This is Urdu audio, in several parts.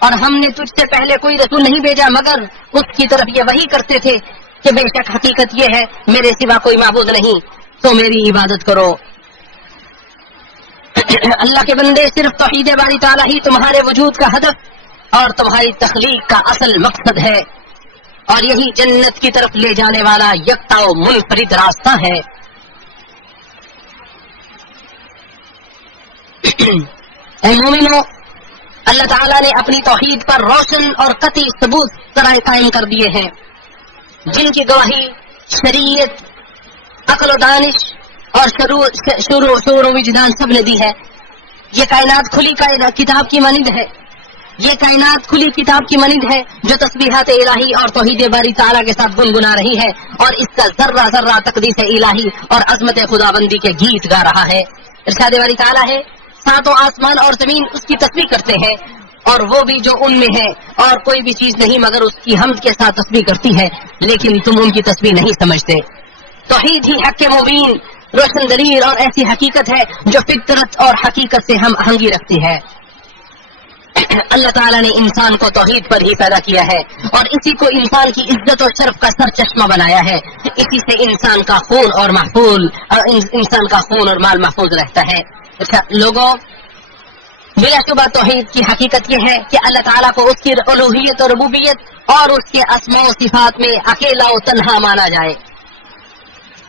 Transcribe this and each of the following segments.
اور ہم نے تجھ سے پہلے کوئی رسول نہیں بھیجا مگر اس کی طرف یہ وحی کرتے تھے کہ بے شک حقیقت یہ ہے میرے سوا کوئی معبود نہیں، تو میری عبادت کرو۔ اللہ کے بندے، صرف توحید باری تعالیٰ ہی تمہارے وجود کا ہدف اور تمہاری تخلیق کا اصل مقصد ہے، اور یہی جنت کی طرف لے جانے والا یکتا و منفرد راستہ ہے۔ اے مومنو، اللہ تعالیٰ نے اپنی توحید پر روشن اور قطعی ثبوت ذرائع قائم کر دیے ہیں، جن کی گواہی شریعت، عقل و دانش اور شعور و وجدان سب نے دی ہے۔ یہ کائنات کھلی کتاب کی مانند ہے، یہ کائنات کھلی کتاب کی مانند ہے جو تسبیحات الہی اور توحید باری تعالیٰ کے ساتھ گنگنا رہی ہے، اور اس کا ذرہ ذرہ تقدیس الہی اور عظمت خداوندی کے گیت گا رہا ہے۔ ارشاد باری تعالیٰ ہے، ساتوں آسمان اور زمین اس کی تسبیح کرتے ہیں، اور وہ بھی جو ان میں ہے، اور کوئی بھی چیز نہیں مگر اس کی حمد کے ساتھ تسبیح کرتی ہے، لیکن تم ان کی تسبیح نہیں سمجھتے۔ توحید ہی حق مبین، روشن دلیل اور ایسی حقیقت ہے جو فطرت اور حقیقت سے ہم آہنگی رکھتی ہے۔ اللہ تعالیٰ نے انسان کو توحید پر ہی پیدا کیا ہے، اور اسی کو انسان کی عزت و شرف کا سر چشمہ بنایا ہے۔ اسی سے انسان کا خون اور مال محفوظ رہتا ہے۔ اچھا لوگوں، بلا شبہ توحید کی حقیقت یہ ہے کہ اللہ تعالیٰ کو اس کی الوہیت اور ربوبیت اور اس کے اسماء و صفات میں اکیلا و تنہا مانا جائے،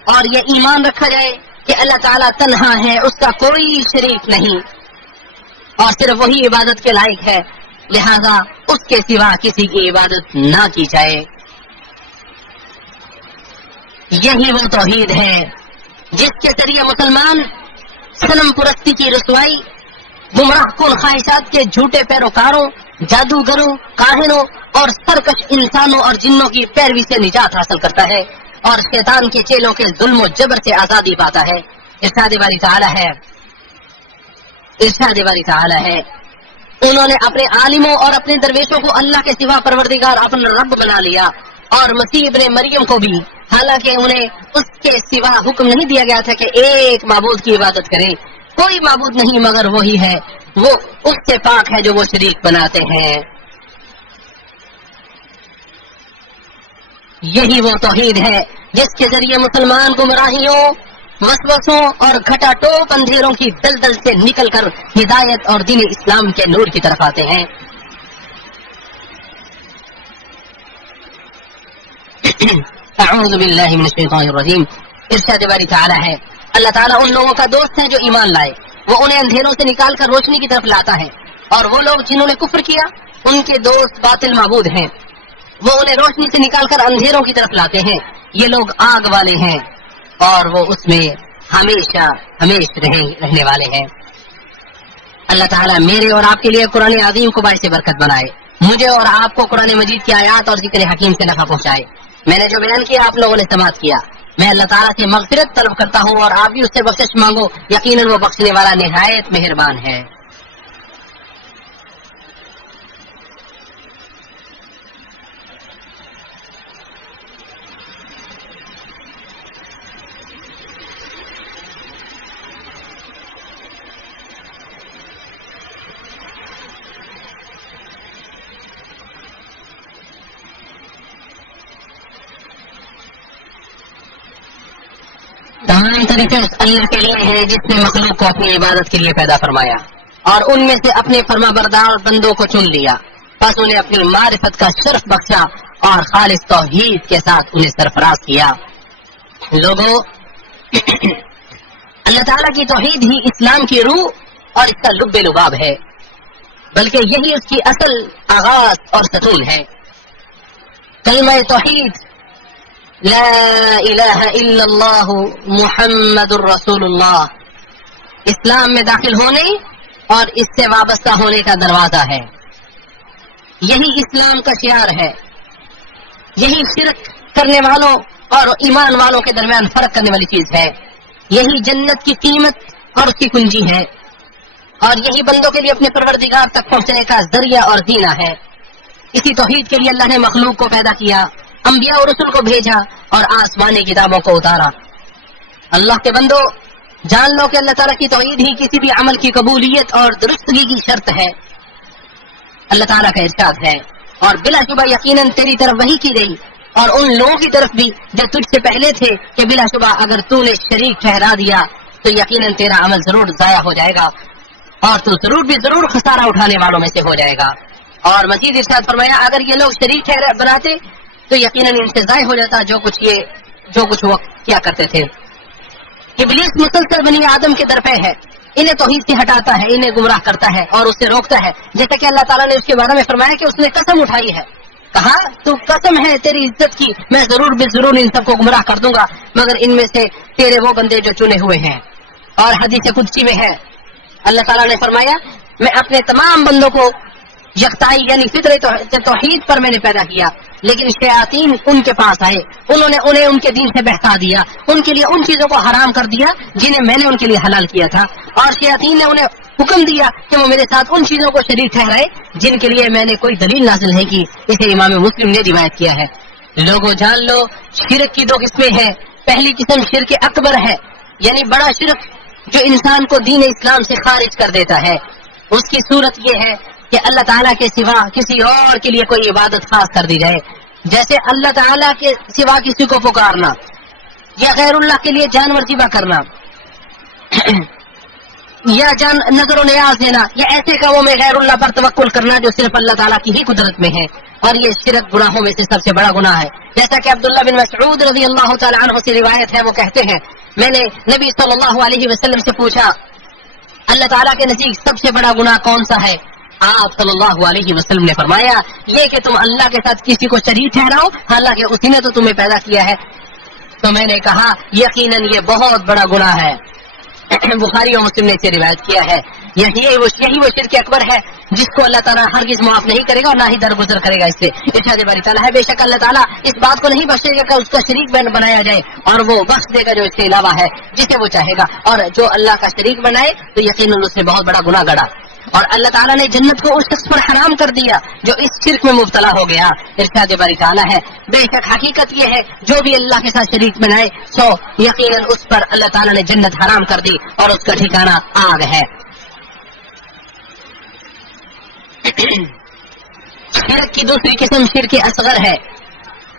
اور یہ ایمان رکھا جائے کہ اللہ تعالیٰ تنہا ہے، اس کا کوئی شریک نہیں، اور صرف وہی عبادت کے لائق ہے، لہذا اس کے سوا کسی کی عبادت نہ کی جائے۔ یہی وہ توحید ہے جس کے ذریعے مسلمان صنم پرستی کی رسوائی، گمراہ کن خواہشات کے جھوٹے پیروکاروں، جادوگروں، کاہنوں اور سرکش انسانوں اور جنوں کی پیروی سے نجات حاصل کرتا ہے، اور شیطان کے چیلوں کے ظلم و جبر سے آزادی پاتا ہے۔ ارشاد باری تعالیٰ ہے، انہوں نے اپنے عالموں اور اپنے درویشوں کو اللہ کے سوا پروردگار اپنا رب بنا لیا، اور مسیح ابن مریم کو بھی، حالانکہ انہیں اس کے سوا حکم نہیں دیا گیا تھا کہ ایک معبود کی عبادت کریں۔ کوئی معبود نہیں مگر وہی ہے، وہ اس سے پاک ہے جو وہ شریک بناتے ہیں۔ یہی وہ توحید ہے جس کے ذریعے مسلمان گمراہیوں، وسوسوں اور گھٹا ٹوپ اندھیروں کی دلدل سے نکل کر ہدایت اور دین اسلام کے نور کی طرف آتے ہیں۔ اعوذ باللہ من الشیطان الرجیم۔ ارشاد باری تعالیٰ ہے، اللہ تعالیٰ ان لوگوں کا دوست ہے جو ایمان لائے، وہ انہیں اندھیروں سے نکال کر روشنی کی طرف لاتا ہے، اور وہ لوگ جنہوں نے کفر کیا ان کے دوست باطل معبود ہیں، وہ انہیں روشنی سے نکال کر اندھیروں کی طرف لاتے ہیں۔ یہ لوگ آگ والے ہیں اور وہ اس میں ہمیشہ رہنے والے ہیں۔ اللہ تعالیٰ میرے اور آپ کے لیے قرآن عظیم کو باعث برکت بنائے، مجھے اور آپ کو قرآن مجید کی آیات اور ذکر حکیم سے نفع پہنچائے۔ میں نے جو بیان کیا آپ لوگوں نے سماعت کیا، میں اللہ تعالیٰ سے مغفرت طلب کرتا ہوں، اور آپ بھی اس سے بخشش مانگو، یقیناً وہ بخشنے والا نہایت مہربان ہے۔ تمام طریقے اس اللہ کے لیے ہیں جس نے مخلوق کو اپنی عبادت کے لیے پیدا فرمایا، اور ان میں سے اپنے فرما بردار بندوں کو چن لیا، پس انہیں اپنی معرفت کا شرف بخشا اور خالص توحید کے ساتھ انہیں سرفراز کیا۔ لوگوں، اللہ تعالیٰ کی توحید ہی اسلام کی روح اور اس کا لب لباب ہے، بلکہ یہی اس کی اصل آغاز اور ستون ہے۔ کلمہ توحید لا الہ الا اللہ محمد الرسول اللہ اسلام میں داخل ہونے اور اس سے وابستہ ہونے کا دروازہ ہے۔ یہی اسلام کا شعار ہے، یہی شرک کرنے والوں اور ایمان والوں کے درمیان فرق کرنے والی چیز ہے، یہی جنت کی قیمت اور اس کی کنجی ہے، اور یہی بندوں کے لیے اپنے پروردگار تک پہنچنے کا ذریعہ اور زینہ ہے۔ اسی توحید کے لیے اللہ نے مخلوق کو پیدا کیا، انبیاء اور رسول کو بھیجا اور آسمانی کتابوں کو اتارا۔ اللہ کے بندو، جان لو کہ اللہ تعالیٰ کی توحید ہی کسی بھی عمل کی قبولیت اور درستگی کی شرط ہے۔ اللہ تعالیٰ کا ارشاد ہے اور بلا شبہ یقیناً تیری طرف وحی کی گئی اور ان لوگوں کی طرف بھی جو تجھ سے پہلے تھے کہ بلا شبہ اگر تو نے شریک ٹھہرا دیا تو یقیناً تیرا عمل ضرور ضائع ہو جائے گا اور تو ضرور خسارہ اٹھانے والوں میں سے ہو جائے گا. اور مزید ارشاد فرمایا اگر یہ لوگ شریک بناتے تو یقیناً ان سے ضائع ہو جاتا جو کچھ وہ کیا کرتے تھے. ابلیس مسلسل بنی آدم کے درپے ہے, انہیں توحید سے ہٹاتا ہے, انہیں گمراہ کرتا ہے اور اس سے روکتا ہے. جیسا کہ اللہ تعالیٰ نے اس کے بارے میں فرمایا کہ اس نے قسم اٹھائی ہے, کہا تو قسم ہے تیری عزت کی میں ضرور ان سب کو گمراہ کر دوں گا مگر ان میں سے تیرے وہ بندے جو چنے ہوئے ہیں. اور حدیث قدسی میں ہے اللہ تعالیٰ نے فرمایا میں اپنے تمام بندوں کو یکتائی یعنی فطرت توحید پر میں نے پیدا کیا لیکن شیاطین ان کے پاس آئے, انہوں نے انہیں ان کے دین سے بہکا دیا, ان کے لیے ان چیزوں کو حرام کر دیا جنہیں میں نے ان کے لیے حلال کیا تھا اور شیاطین نے انہیں حکم دیا کہ وہ میرے ساتھ ان چیزوں کو شریک ٹھہرائے جن کے لیے میں نے کوئی دلیل نازل نہیں کی. اسے امام مسلم نے روایت کیا ہے. لوگوں جان لو شرک کی 2 قسمیں ہیں. پہلی قسم شرک اکبر ہے یعنی بڑا شرک جو انسان کو دین اسلام سے خارج کر دیتا ہے. اس کی صورت یہ ہے کہ اللہ تعالیٰ کے سوا کسی اور کے لیے کوئی عبادت خاص کر دی جائے, جیسے اللہ تعالیٰ کے سوا کسی کو پکارنا یا غیر اللہ کے لیے جانور ذبح کرنا یا نظر و نیاز دینا یا ایسے کاموں میں غیر اللہ پر توکل کرنا جو صرف اللہ تعالیٰ کی ہی قدرت میں ہے. اور یہ شرک گناہوں میں سے سب سے بڑا گناہ ہے. جیسا کہ عبداللہ بن مسعود رضی اللہ تعالیٰ عنہ سے روایت ہے, وہ کہتے ہیں میں نے نبی صلی اللہ علیہ وسلم سے پوچھا اللہ تعالیٰ کے نزدیک سب سے بڑا گناہ کون سا ہے؟ آپ صلی اللہ علیہ وسلم نے فرمایا یہ کہ تم اللہ کے ساتھ کسی کو شریک ٹھہراؤ حالانکہ اسی نے تو تمہیں پیدا کیا ہے. تو میں نے کہا یقیناً یہ بہت بڑا گناہ ہے. بخاری اور مسلم نے اسے روایت کیا ہے. یہی وہ شرک اکبر ہے جس کو اللہ تعالیٰ ہرگز معاف نہیں کرے گا اور نہ ہی درگزر کرے گا اس سے. ارشاد باری تعالیٰ ہے بے شک اللہ تعالیٰ اس بات کو نہیں بخشے گا کہ اس کا شریک بنایا جائے اور وہ بخش دے گا جو اس کے علاوہ ہے جسے وہ چاہے گا, اور جو اللہ کا شریک بنائے تو یقیناً اس نے بہت بڑا گناہ گڑا. اور اللہ تعالیٰ نے جنت کو اس شخص پر حرام کر دیا جو اس شرک میں مبتلا ہو گیا. ارشاد باری تعالیٰ ہے بے شک حقیقت یہ ہے جو بھی اللہ کے ساتھ شریک بنائے سو یقیناً اس پر اللہ تعالیٰ نے جنت حرام کر دی اور اس کا ٹھکانہ آگ ہے. شرک کی دوسری قسم شرک اصغر ہے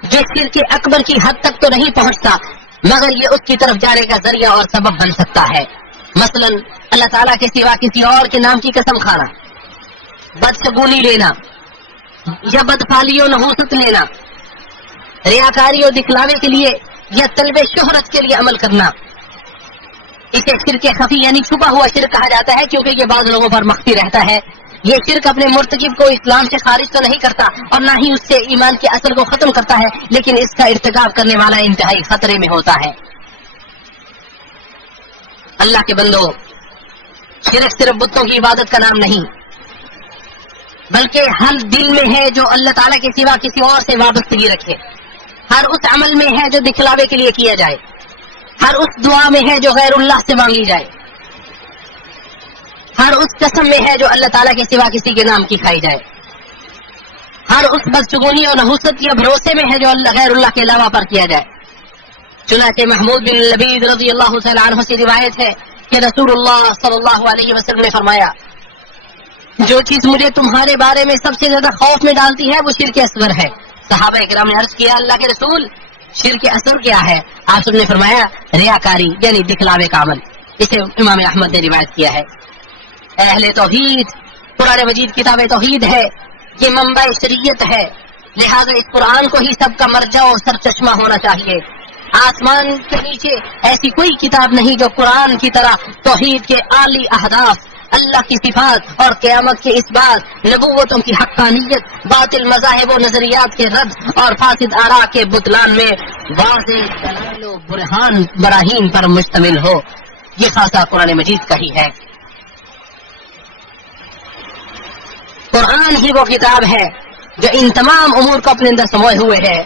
جو شرک اکبر کی حد تک تو نہیں پہنچتا مگر یہ اس کی طرف جانے کا ذریعہ اور سبب بن سکتا ہے. مثلا اللہ تعالیٰ کے سوا کسی اور کے نام کی قسم کھانا, بدشگونی لینا یا بدفعلی و نحوست لینا, ریاکاری اور دکھلاوے کے لیے یا طلب شہرت کے لیے عمل کرنا. اسے شرک خفی یعنی چھپا ہوا شرک کہا جاتا ہے کیونکہ یہ بعض لوگوں پر مخفی رہتا ہے. یہ شرک اپنے مرتکب کو اسلام سے خارج تو نہیں کرتا اور نہ ہی اس سے ایمان کے اصل کو ختم کرتا ہے لیکن اس کا ارتکاب کرنے والا انتہائی خطرے میں ہوتا ہے. اللہ کے بندو شرک صرف بتوں کی عبادت کا نام نہیں بلکہ ہر دل میں ہے جو اللہ تعالیٰ کے سوا کسی اور سے وابستگی رکھے, ہر اس عمل میں ہے جو دکھلاوے کے لیے کیا جائے, ہر اس دعا میں ہے جو غیر اللہ سے مانگی جائے, ہر اس قسم میں ہے جو اللہ تعالیٰ کے سوا کسی کے نام کی کھائی جائے, ہر اس بدشگونی اور نحوست یا بھروسے میں ہے جو غیر اللہ کے علاوہ پر کیا جائے. چنانچہ محمود بن لبید رضی اللہ تعالیٰ عنہ سے روایت ہے کہ رسول اللہ صلی اللہ علیہ وسلم نے فرمایا جو چیز مجھے تمہارے بارے میں سب سے زیادہ خوف میں ڈالتی ہے وہ شرک اصغر ہے. صحابہ کرام نے عرض کیا اللہ کے رسول شرک اصغر کیا ہے؟ آپ نے فرمایا ریاکاری یعنی دکھلاوے کا عمل. اسے امام احمد نے روایت کیا ہے. اہل توحید قرآن مجید کتاب توحید ہے, یہ منبع شریعت ہے, لہذا اس قرآن کو ہی سب کا مرجع اور سرچشمہ ہونا چاہیے. آسمان کے نیچے ایسی کوئی کتاب نہیں جو قرآن کی طرح توحید کے اعلی اہداف, اللہ کی صفات اور قیامت کے اس بات, نبوتوں کی حقانیت, باطل مذاہب و نظریات کے رد اور فاسد آراء کے بطلان میں واضح دلائل و برہان براہین پر مشتمل ہو. یہ خاصہ قرآن مجید کا ہی ہے. قرآن ہی وہ کتاب ہے جو ان تمام امور کو اپنے اندر سموئے ہوئے ہے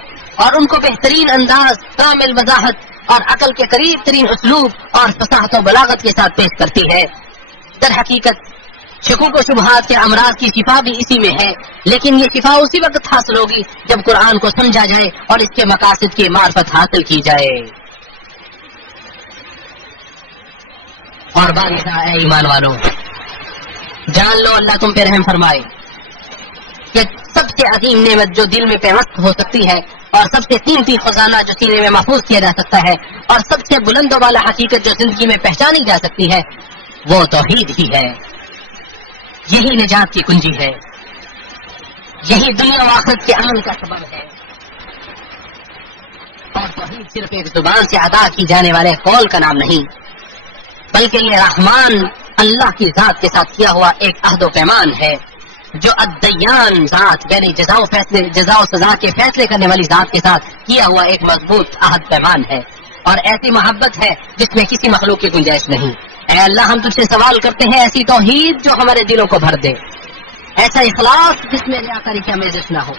اور ان کو بہترین انداز, کامل وضاحت اور عقل کے قریب ترین اسلوب اور فصاحت و بلاغت کے ساتھ پیش کرتی ہے. در حقیقت شکوک و شبہات کے امراض کی شفا بھی اسی میں ہے, لیکن یہ شفا اسی وقت حاصل ہوگی جب قرآن کو سمجھا جائے اور اس کے مقاصد کی معرفت حاصل کی جائے. اور باقی اے ایمان والو جان لو اللہ تم پہ رحم فرمائے. کہ سب سے عظیم نعمت جو دل میں پیوست ہو سکتی ہے اور سب سے قیمتی خزانہ جو سینے میں محفوظ کیا جا سکتا ہے اور سب سے بلند و بالا حقیقت جو زندگی میں پہچانی جا سکتی ہے وہ توحید ہی ہے. یہی نجات کی کنجی ہے, یہی دنیا و آخرت کے امن کا سبب ہے. اور توحید صرف ایک زبان سے ادا کی جانے والے قول کا نام نہیں, بلکہ یہ رحمان اللہ کی ذات کے ساتھ کیا ہوا ایک عہد و پیمان ہے جو الدیان ذات یعنی جزا و سزا کے فیصلے کرنے والی ذات کے ساتھ کیا ہوا ایک مضبوط عہد پیمان ہے. اور ایسی محبت ہے جس میں کسی مخلوق کی گنجائش نہیں. اے اللہ ہم تجھ سے سوال کرتے ہیں ایسی توحید جو ہمارے دلوں کو بھر دے, ایسا اخلاص جس میں ریاکاری کی آمیزش نہ ہو,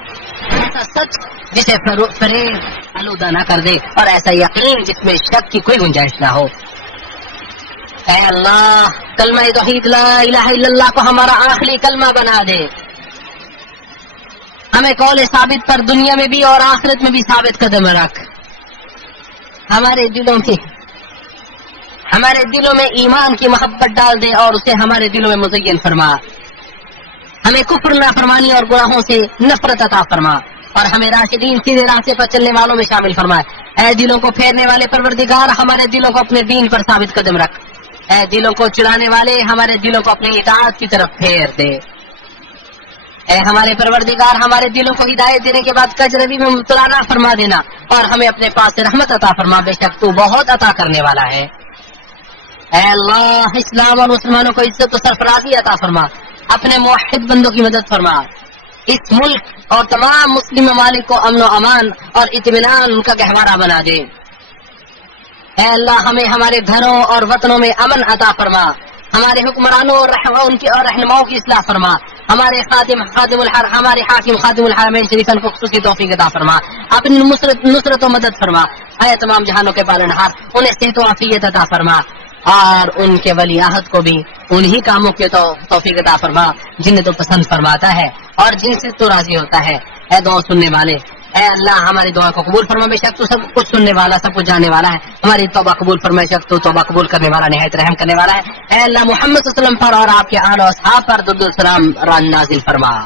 ایسا سچ جسے فریب آلودہ نہ کر دے, اور ایسا یقین جس میں شک کی کوئی گنجائش نہ ہو. اے اللہ کلمہ توحید لا الہ الا اللہ کو ہمارا آخری کلمہ بنا دے, ہمیں قول ثابت پر دنیا میں بھی اور آخرت میں بھی ثابت قدم رکھ. ہمارے دلوں میں ایمان کی محبت ڈال دے اور اسے ہمارے دلوں میں مزین فرما. ہمیں کفر نافرمانی اور گناہوں سے نفرت عطا فرما اور ہمیں راشدین سیدھے راستے پر چلنے والوں میں شامل فرما. اے دلوں کو پھیرنے والے پروردگار ہمارے دلوں کو اپنے دین پر ثابت قدم رکھ. اے دلوں کو چرانے والے ہمارے دلوں کو اپنی اطاعت کی طرف پھیر دے. اے ہمارے پروردگار ہمارے دلوں کو ہدایت دینے کے بعد کجروی میں مبتلا نہ فرما دینا اور ہمیں اپنے پاس سے رحمت عطا فرما, بے شک تو بہت عطا کرنے والا ہے. اے اللہ اسلام اور مسلمانوں کو عزت و سرفرازی عطا فرما, اپنے موحد بندوں کی مدد فرما. اس ملک اور تمام مسلم ممالک کو امن و امان اور اطمینان کا گہوارہ بنا دے. اے اللہ ہمیں ہمارے گھروں اور وطنوں میں امن عطا فرما, ہمارے حکمرانوں اور رہنماؤں کی اصلاح فرما, ہمارے ہمارے حاکم خادم الحرمین شریفین کو خصوصی توفیق عطا فرما, اپنی نصرت و مدد فرما. اے تمام جہانوں کے پالنہار انہیں صحت و عافیت عطا فرما اور ان کے ولی عہد کو بھی انہی کاموں کے توفیق عطا فرما جنہیں تو پسند فرماتا ہے اور جن سے تو راضی ہوتا ہے. اے دعا سننے والے, اے اللہ ہماری دعا کو قبول فرما, بے شک تو سب کچھ سننے والا سب کچھ جاننے والا ہے. ہماری توبہ قبول فرما, بے شک تو توبہ قبول کرنے والا نہایت رحم کرنے والا ہے. اے اللہ محمد صلی اللہ علیہ وسلم پر اور آپ کے آل و اصحاب پر درود و سلام نازل فرما.